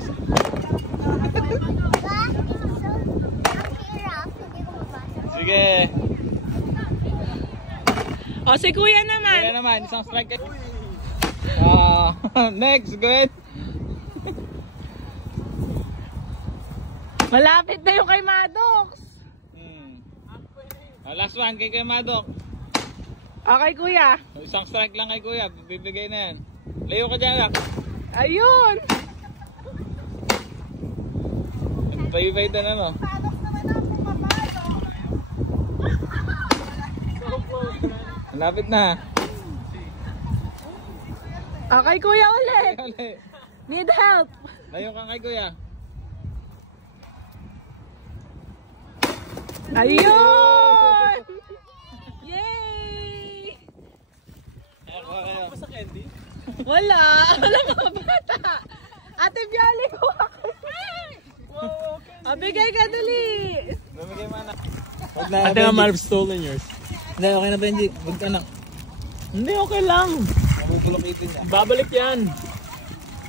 Mas... Sige. O, si Kuya naman. Kuya naman, isang strike. Next, good. Malapit na yung kay Maddox. Last one kay Maddox. Okay, Kuya. Isang strike lang kay Kuya, bibigay na yan. Layo ka dyan, Ak. Ayun. Pay-pay na mo. Malapit na. Okay, Kuya, ulit. Need help. Layo ka kay Kuya. Ayun! Yay! Ako sa candy? Wala! Wala mga bata! Ate Bialy ko ako! Bigay ka dali! Bumigay mo anak. Ate nga Marv stolen yours. Hindi, okay na Benji. Huwag ka anak. Hindi, okay lang. Bubulukitin niya. Babalik yan.